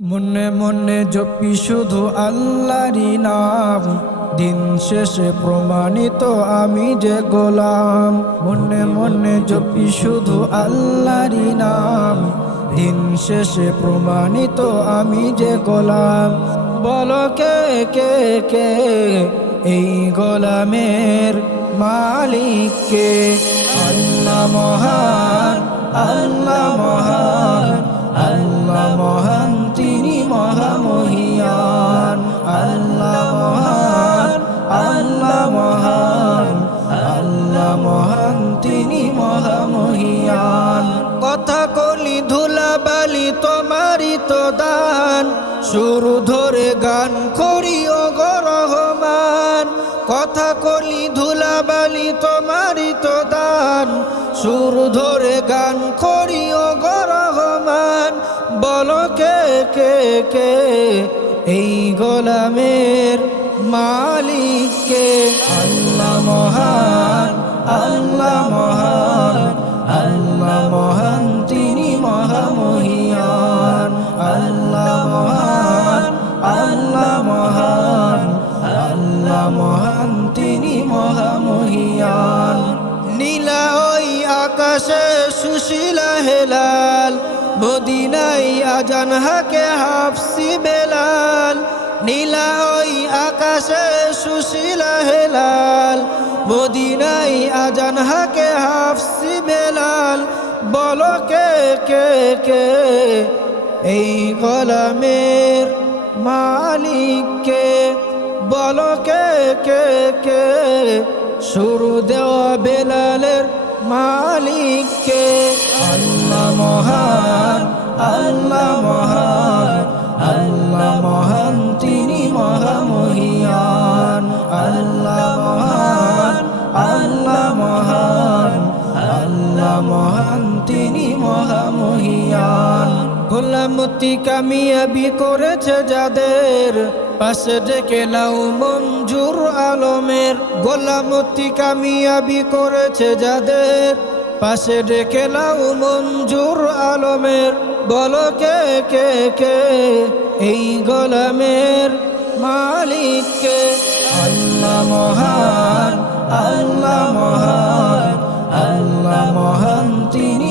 মনে মনে জপি শুধু আল্লাহরই নাম, দিন শেষে প্রমাণিত আমি যে গোলাম। মনে মনে জপি শুধু আল্লাহরই নাম, দিন শেষে প্রমাণিত আমি যে গোলাম। বলো কে কে কে এই গোলামের মালিক কে? আল্লাহ মহান, আল্লাহ মহান, আল্লাহ মহান, তিনি মহামহিয়ান। আল্লাহ মহান, আল্লাহ মহান, আল্লাহ মহান, তিনি মহামহিয়ান। কথা কলি ধুলাবালি তোমারই তো দান, শুরু ধরে গান করি ও গো রহমান। কথা কলি ধুলাবালি তোমারই তো দান, শুরু ধরে গান করি ও গো রহমান। বলো কে কে কে এই গোলামের মালিক কে? আল্লাহ মহান, আল্লাহ মহান, আল্লাহ মহান, তিনি মহামহিয়ান। আল্লাহ মহান, আল্লাহ মহান, আল্লাহ মহান, তিনি মহামহিয়ান। নীলা ওই আকাশে সুশীলা হেলাল, মদিনাই আজান হাকে হাফসি বেলাল। নীলা ওই আকাশে সুশীলা হেলাল, মদিনাই আজান হাকে হাফসি বেলাল। বলো কে কে কে এই গোলামের মালিক কে? বলো কে কে কে শুরু দেওয়া বেলালের মালিক কে? আল্লাহ মহান, আল্লাহ মহান, আল্লাহ মহান, তিনি মহামহিয়ান। আল্লাহ মহান, আল্লাহ মহান, আল্লাহ মহান, তিনি মহামহিয়ান। গোলামতি কামিয়াবি করেছে যাদের, পাশে ডেকে নাও মঞ্জুর আলমের। গোলামতি কামিয়াবি করেছে যাদের, পাশে ডেকে নাও মঞ্জুর আলমের। বলো কে কে কে এই গোলামের মালিক কে? আল্লাহ মহান, আল্লাহ মহান, আল্লাহ মহান, তিনি